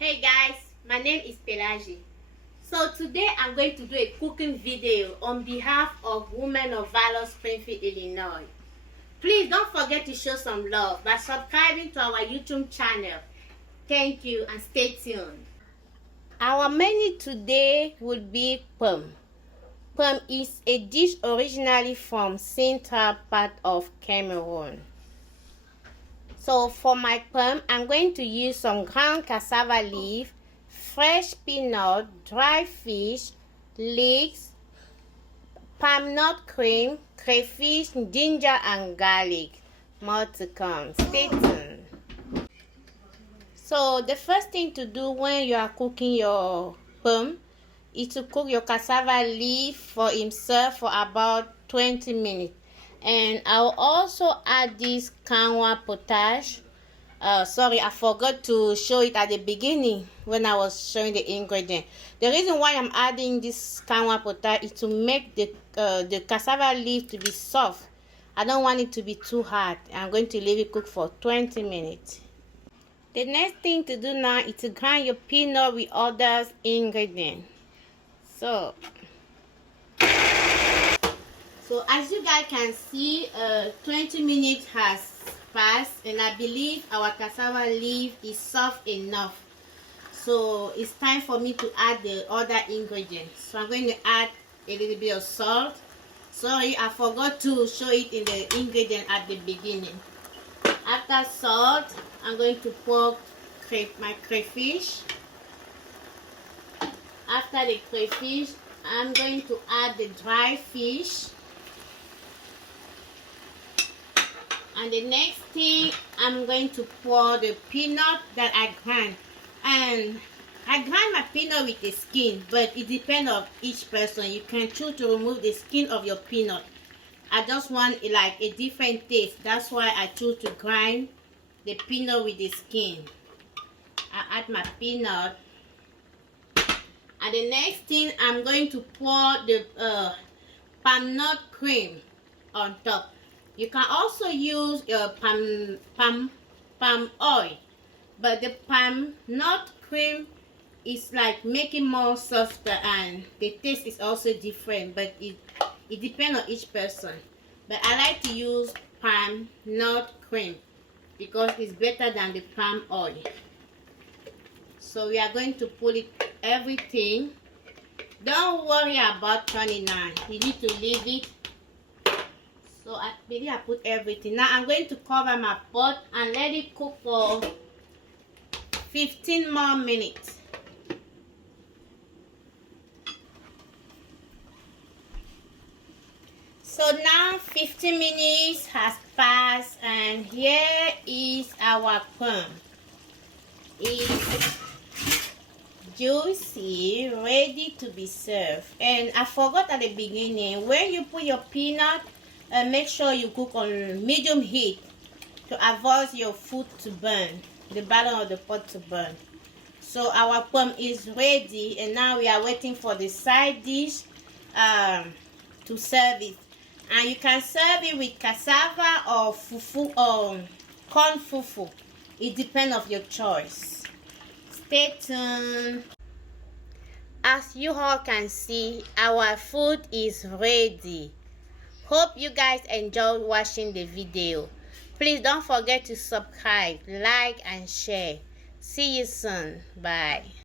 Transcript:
Hey guys, my name is Pelagie. So today I'm going to do a cooking video on behalf of women of Valor, Springfield, Illinois. Please don't forget to show some love by subscribing to our YouTube channel. Thank you and stay tuned. Our menu today will be pom. Pom is a dish originally from central part of Cameroon. So for my pom, I'm going to use some ground cassava leaf, fresh peanut, dry fish, leeks, palmnut cream, crayfish, ginger and garlic. More to come. Stay tuned. So the first thing to do when you are cooking your pom is to cook your cassava leaf for himself for about 20 minutes. And I'll also add this potash. Sorry, I forgot to show it at the beginning when I was showing the ingredient. The reason why I'm adding this potash is to make the cassava leaf to be soft. I don't want it to be too hard. I'm going to leave it cook for 20 minutes. The next thing to do now is to grind your peanut with other ingredients. So as you guys can see, 20 minutes has passed and I believe our cassava leaf is soft enough. So it's time for me to add the other ingredients. So I'm going to add a little bit of salt. Sorry, I forgot to show it in the ingredient at the beginning. After salt, I'm going to pour my crayfish. After the crayfish, I'm going to add the dry fish. And the next thing, I'm going to pour the peanut that I grind. And I grind my peanut with the skin, but it depends on each person. You can choose to remove the skin of your peanut. I just want like a different taste. That's why I choose to grind the peanut with the skin. I add my peanut. And the next thing, I'm going to pour the palmnut cream on top. You can also use palm oil, but the palmnut cream is like making more softer and the taste is also different, but it depends on each person. But I like to use palmnut cream because it's better than the palm oil. So we are going to put it everything. Don't worry about turning on. You need to leave it. So I believe I put everything. Now I'm going to cover my pot and let it cook for 15 more minutes. So now 15 minutes has passed and here is our pom. It's juicy, ready to be served. And I forgot at the beginning, when you put your peanut, make sure you cook on medium heat to avoid your food to burn, the bottom of the pot to burn. So our pom is ready and now we are waiting for the side dish to serve it. And you can serve it with cassava or fufu or corn fufu. It depends on your choice. Stay tuned. As you all can see, our food is ready. Hope you guys enjoyed watching the video. Please don't forget to subscribe, like and share. See you soon. Bye.